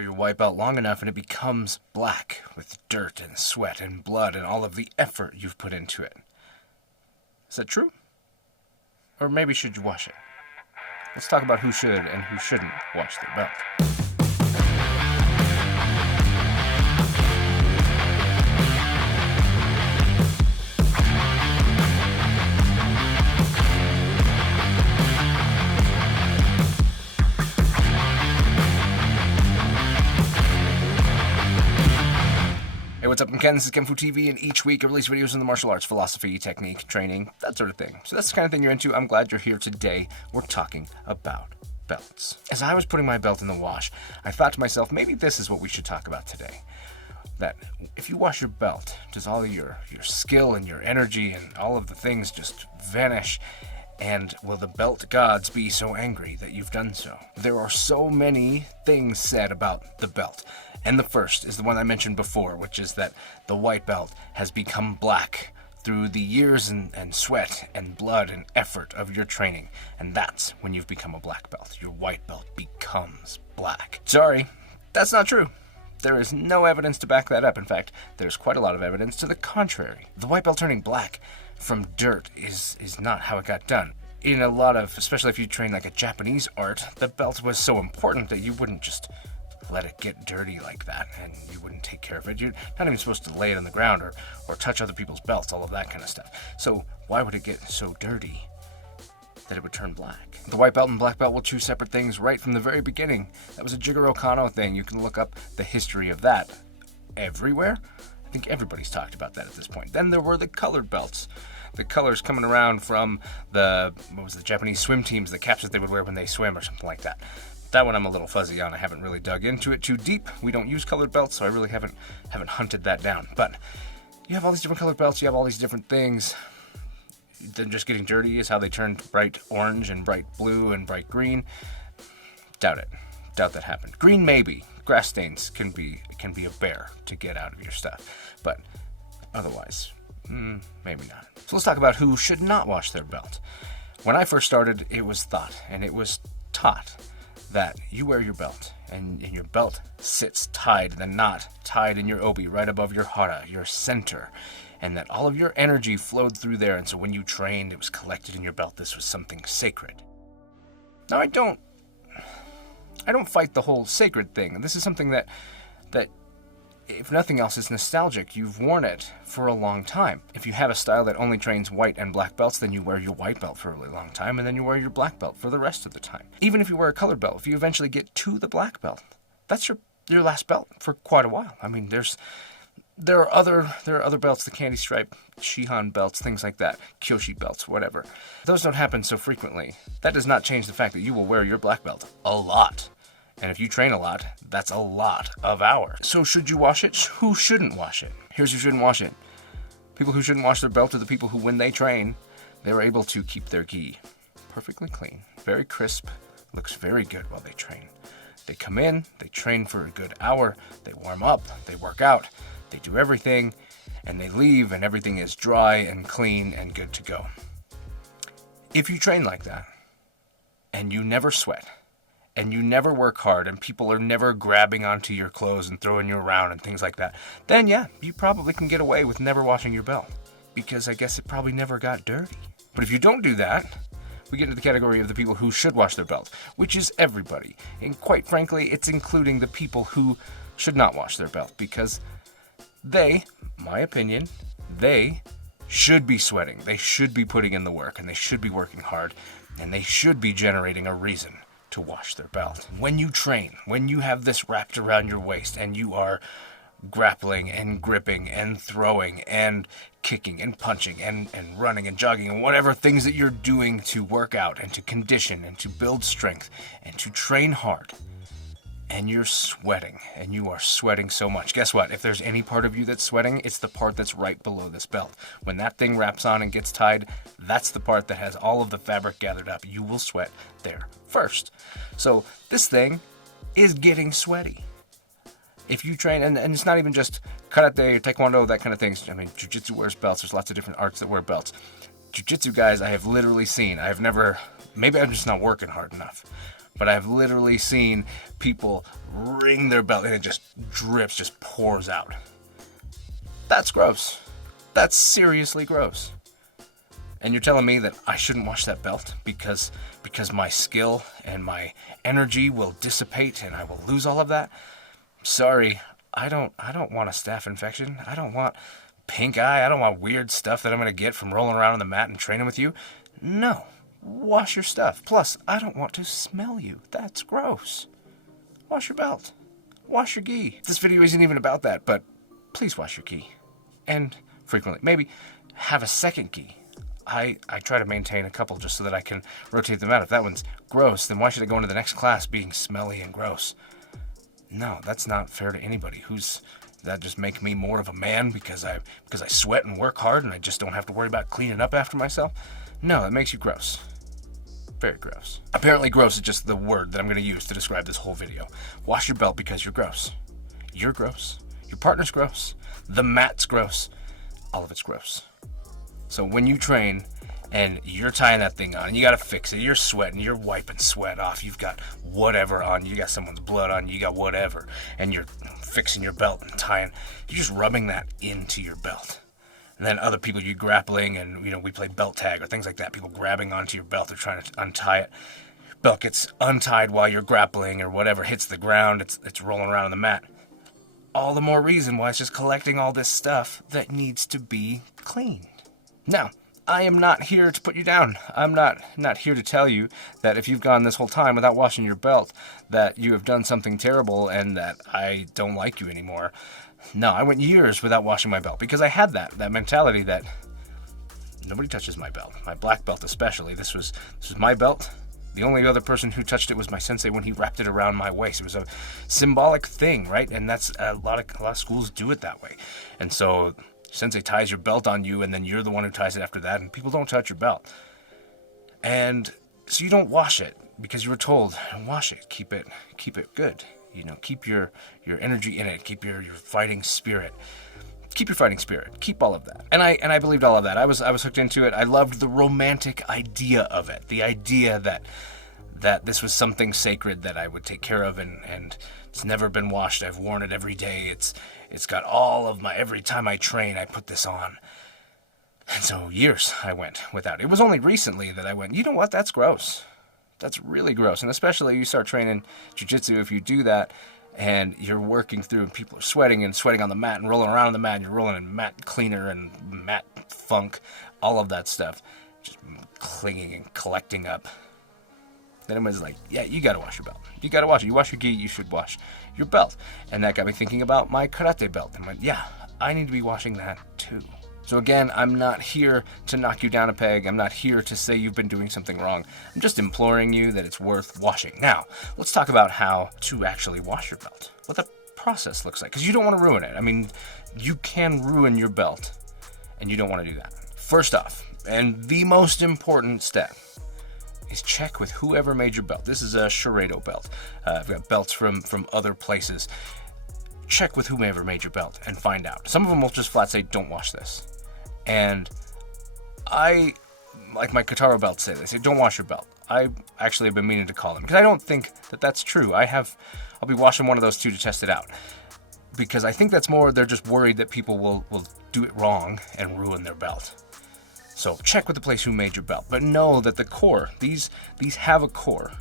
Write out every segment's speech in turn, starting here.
wear your white belt long enough and it becomes black with dirt and sweat and blood and all of the effort you've put into it. Is that true? Or maybe should you wash it? Let's talk about who should and who shouldn't wash their belt. Hey, what's up? I'm Ken, this is kenfuTV, and each week I release videos in the martial arts, philosophy, technique, training, that sort of thing. So that's the kind of thing you're into. I'm glad you're here today. We're talking about belts. As I was putting my belt in the wash, I thought to myself, maybe this is what we should talk about today. That if you wash your belt, does all of your skill and your energy and all of the things just vanish? And will the belt gods be so angry that you've done so? There are so many things said about the belt. And the first is the one I mentioned before, which is that the white belt has become black through the years and sweat and blood and effort of your training. And that's when you've become a black belt. Your white belt becomes black. Sorry, that's not true. There is no evidence to back that up. In fact, there's quite a lot of evidence to the contrary. The white belt turning black from dirt is not how it got done. In a lot of, especially if you train like a Japanese art, the belt was so important that you wouldn't just let it get dirty like that, and you wouldn't take care of it. You're not even supposed to lay it on the ground or touch other people's belts, all of that kind of stuff. So why would it get so dirty that it would turn black? The white belt and black belt were two separate things right from the very beginning. That was a Jigoro Kano thing. You can look up the history of that everywhere. I think everybody's talked about that at this point. Then there were the colored belts. The colors coming around from the Japanese swim teams, the caps that they would wear when they swim or something like that. That one I'm a little fuzzy on. I haven't really dug into it too deep. We don't use colored belts, so I really haven't hunted that down. But you have all these different colored belts, you have all these different things. Then just getting dirty is how they turned bright orange and bright blue and bright green. Doubt it. Doubt that happened. Green maybe. Grass stains can be a bear to get out of your stuff. But otherwise, maybe not. So let's talk about who should not wash their belt. When I first started, it was thought and it was taught that you wear your belt, and your belt sits tied, the knot tied in your obi right above your hara, your center, and that all of your energy flowed through there, and so when you trained, it was collected in your belt. This was something sacred. Now, I don't fight the whole sacred thing, and this is something that if nothing else is nostalgic. You've worn it for a long time. If you have a style that only trains white and black belts, then you wear your white belt for a really long time, and then you wear your black belt for the rest of the time. Even if you wear a colored belt, if you eventually get to the black belt, that's your last belt for quite a while. I mean, there are other belts, the candy stripe, Shihan belts, things like that, Kyoshi belts, whatever. Those don't happen so frequently. That does not change the fact that you will wear your black belt a lot. And if you train a lot, that's a lot of hours. So should you wash it? Who shouldn't wash it? Here's who shouldn't wash it. People who shouldn't wash their belt are the people who, when they train, they're able to keep their gi perfectly clean, very crisp, looks very good while they train. They come in, they train for a good hour, they warm up, they work out, they do everything, and they leave, and everything is dry and clean and good to go. If you train like that, and you never sweat, and you never work hard, and people are never grabbing onto your clothes and throwing you around and things like that, then yeah, you probably can get away with never washing your belt, because I guess it probably never got dirty. But if you don't do that, we get into the category of the people who should wash their belt, which is everybody. And quite frankly, it's including the people who should not wash their belt, because they, my opinion, they should be sweating. They should be putting in the work, and they should be working hard, and they should be generating a reason to wash their belt. When you train, when you have this wrapped around your waist and you are grappling and gripping and throwing and kicking and punching and running and jogging and whatever things that you're doing to work out and to condition and to build strength and to train hard, and you're sweating, and you are sweating so much. Guess what? If there's any part of you that's sweating, it's the part that's right below this belt. When that thing wraps on and gets tied, that's the part that has all of the fabric gathered up. You will sweat there first. So this thing is getting sweaty. If you train, and it's not even just karate, taekwondo, that kind of things. I mean, jiu-jitsu wears belts. There's lots of different arts that wear belts. Jiu-jitsu guys I have literally seen. Maybe I'm just not working hard enough. but I've literally seen people wring their belt and it just drips, just pours out. That's gross. That's seriously gross. And you're telling me that I shouldn't wash that belt because my skill and my energy will dissipate and I will lose all of that? Sorry, I don't want a staph infection. I don't want pink eye. I don't want weird stuff that I'm going to get from rolling around on the mat and training with you. No. Wash your stuff. Plus, I don't want to smell you. That's gross. Wash your belt. Wash your gi. This video isn't even about that, but please wash your gi. And frequently. Maybe have a second gi. I try to maintain a couple just so that I can rotate them out. If that one's gross, then why should I go into the next class being smelly and gross? No, that's not fair to anybody. That just make me more of a man because I sweat and work hard and I just don't have to worry about cleaning up after myself? No, that makes you gross. Very gross. Apparently gross is just the word that I'm going to use to describe this whole video. Wash your belt because you're gross. You're gross. Your partner's gross. The mat's gross. All of it's gross. So when you train and you're tying that thing on and you got to fix it, you're sweating, you're wiping sweat off, you've got whatever on, you got someone's blood on, you got whatever, and you're fixing your belt and tying, you're just rubbing that into your belt. And then other people, you're grappling and, we play belt tag or things like that. People grabbing onto your belt, they're trying to untie it. Belt gets untied while you're grappling or whatever, hits the ground, it's rolling around on the mat. All the more reason why it's just collecting all this stuff that needs to be cleaned. Now, I am not here to put you down. I'm not here to tell you that if you've gone this whole time without washing your belt, that you have done something terrible and that I don't like you anymore. No, I went years without washing my belt because I had that mentality that nobody touches my belt. My black belt especially. This was my belt. The only other person who touched it was my sensei when he wrapped it around my waist. It was a symbolic thing, right? And that's a lot of schools do it that way. And so sensei ties your belt on you, and then you're the one who ties it after that, and people don't touch your belt. And so you don't wash it because you were told, wash it, keep it good. Keep your energy in it, keep your fighting spirit. Keep your fighting spirit. Keep all of that. And I believed all of that. I was hooked into it. I loved the romantic idea of it. The idea that this was something sacred that I would take care of, and it's never been washed. I've worn it every day. It's got all of every time I train, I put this on. And so years I went without it. It was only recently that I went, you know what, that's gross. That's really gross. And especially you start training jiu-jitsu, if you do that and you're working through and people are sweating on the mat and rolling around on the mat and you're rolling in mat cleaner and mat funk, all of that stuff, just clinging and collecting up. Then everyone's like, yeah, you got to wash your belt. You got to wash it. You wash your gi, you should wash your belt. And that got me thinking about my karate belt. And went, yeah, I need to be washing that too. So again, I'm not here to knock you down a peg. I'm not here to say you've been doing something wrong. I'm just imploring you that it's worth washing. Now, let's talk about how to actually wash your belt. What the process looks like. Because you don't want to ruin it. I mean, you can ruin your belt, and you don't want to do that. First off, and the most important step, is check with whoever made your belt. This is a Sharedo belt. I've got belts from other places. Check with whomever made your belt and find out. Some of them will just flat say, don't wash this. And I, like my Kataro belts say, they say, don't wash your belt. I actually have been meaning to call them because I don't think that that's true. I'll be washing one of those too to test it out. Because I think that's more, they're just worried that people will do it wrong and ruin their belt. So check with the place who made your belt. But know that the core, these have a core.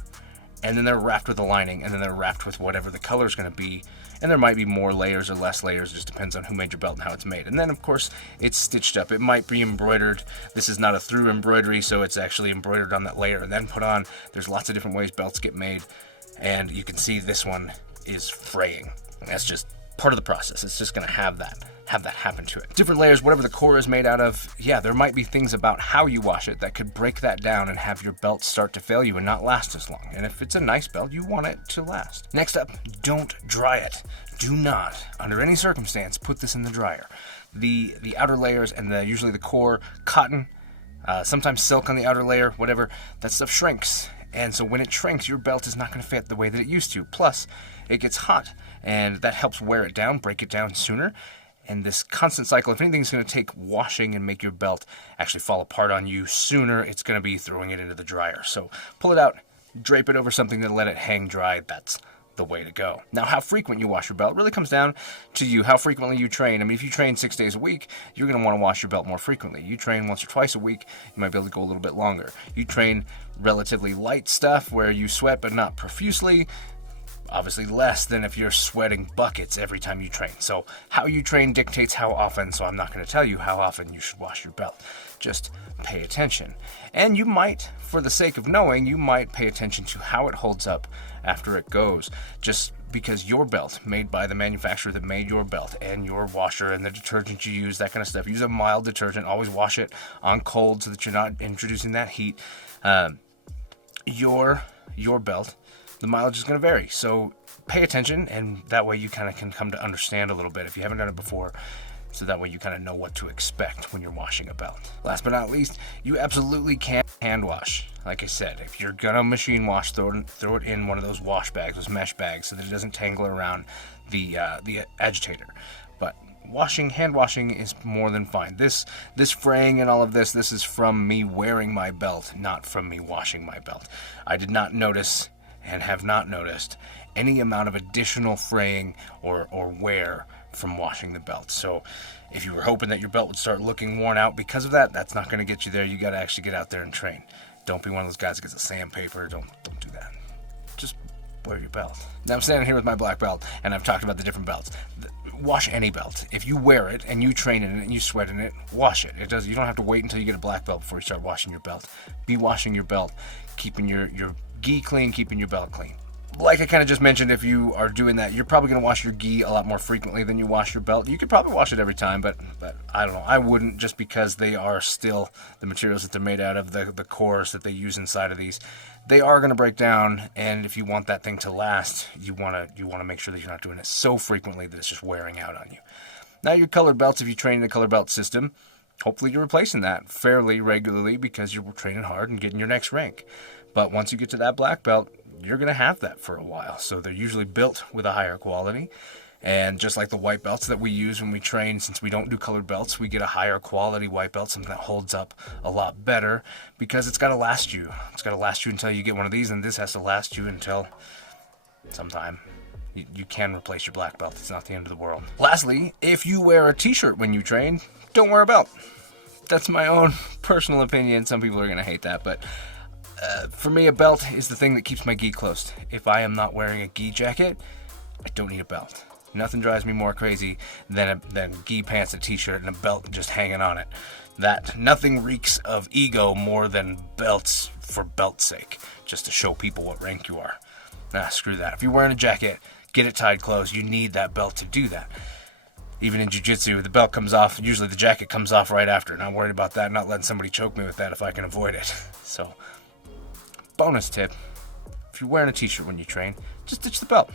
And then they're wrapped with a lining, and then they're wrapped with whatever the color is going to be. And there might be more layers or less layers. It just depends on who made your belt and how it's made. And then, of course, it's stitched up. It might be embroidered. This is not a through embroidery, so it's actually embroidered on that layer and then put on. There's lots of different ways belts get made. And you can see this one is fraying. And that's just part of the process. It's just going to have that happen to it. Different layers, whatever the core is made out of, yeah, there might be things about how you wash it that could break that down and have your belt start to fail you and not last as long. And if it's a nice belt, you want it to last. Next up, don't dry it. Do not, under any circumstance, put this in the dryer. The outer layers and usually the core, cotton, sometimes silk on the outer layer, whatever, that stuff shrinks. And so when it shrinks, your belt is not going to fit the way that it used to. Plus, it gets hot, and that helps wear it down, break it down sooner. And this constant cycle, if anything's going to take washing and make your belt actually fall apart on you sooner, it's going to be throwing it into the dryer. So pull it out, drape it over something to let it hang dry. That's the way to go. Now, how frequent you wash your belt really comes down to you, how frequently you train. I mean, if you train 6 days a week, you're going to want to wash your belt more frequently. You train once or twice a week, you might be able to go a little bit longer. You train relatively light stuff where you sweat but not profusely, obviously less than if you're sweating buckets every time you train. So how you train dictates how often, so I'm not going to tell you how often you should wash your belt. Just pay attention. And you might, for the sake of knowing, you might pay attention to how it holds up after it goes. Just because your belt, made by the manufacturer that made your belt, and your washer and the detergent you use, that kind of stuff. Use a mild detergent. Always wash it on cold so that you're not introducing that heat. Your belt, the mileage is going to vary. So pay attention, and that way you kind of can come to understand a little bit if you haven't done it before. So that way you kind of know what to expect when you're washing a belt. Last but not least, you absolutely can hand wash. Like I said, if you're gonna machine wash, throw it in one of those wash bags, those mesh bags, so that it doesn't tangle around the agitator. But hand washing is more than fine. This fraying and all of this is from me wearing my belt, not from me washing my belt. I did not notice and have not noticed any amount of additional fraying or wear from washing the belt. So if you were hoping that your belt would start looking worn out because of that, that's not going to get you there. You got to actually get out there and train. Don't be one of those guys that gets a sandpaper. Don't do that. Just wear your belt. Now I'm standing here with my black belt, and I've talked about the different belts. Wash any belt. If you wear it and you train in it and you sweat in it, wash it. You don't have to wait until you get a black belt before you start washing your belt. Be washing your belt, keeping your gi clean, keeping your belt clean. Like I kind of just mentioned, if you are doing that, you're probably going to wash your gi a lot more frequently than you wash your belt. You could probably wash it every time, but I don't know. I wouldn't, just because they are still the materials that they're made out of, the cores that they use inside of these. They are going to break down, and if you want that thing to last, you want to make sure that you're not doing it so frequently that it's just wearing out on you. Now, your colored belts, if you train in a color belt system, hopefully you're replacing that fairly regularly because you're training hard and getting your next rank. But once you get to that black belt, you're going to have that for a while. So they're usually built with a higher quality. And just like the white belts that we use when we train, since we don't do colored belts, we get a higher quality white belt, something that holds up a lot better because it's got to last you. It's got to last you until you get one of these, and this has to last you until sometime. You can replace your black belt. It's not the end of the world. Lastly, if you wear a t-shirt when you train, don't wear a belt. That's my own personal opinion. Some people are going to hate that, but for me, a belt is the thing that keeps my gi closed. If I am not wearing a gi jacket, I don't need a belt. Nothing drives me more crazy than gi pants, a t-shirt, and a belt just hanging on it. Nothing reeks of ego more than belts for belt's sake, just to show people what rank you are. Nah, screw that. If you're wearing a jacket, get it tied closed. You need that belt to do that. Even in jiu-jitsu, the belt comes off, usually the jacket comes off right after. Not worried about that, not letting somebody choke me with that if I can avoid it. So, bonus tip, if you're wearing a t-shirt when you train, just ditch the belt.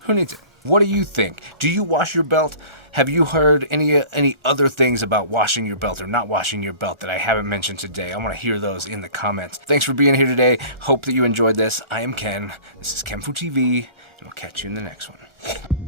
Who needs it? What do you think? Do you wash your belt? Have you heard any other things about washing your belt or not washing your belt that I haven't mentioned today? I want to hear those in the comments. Thanks for being here today. Hope that you enjoyed this. I am Ken. This is kenfuTV, and I'll catch you in the next one.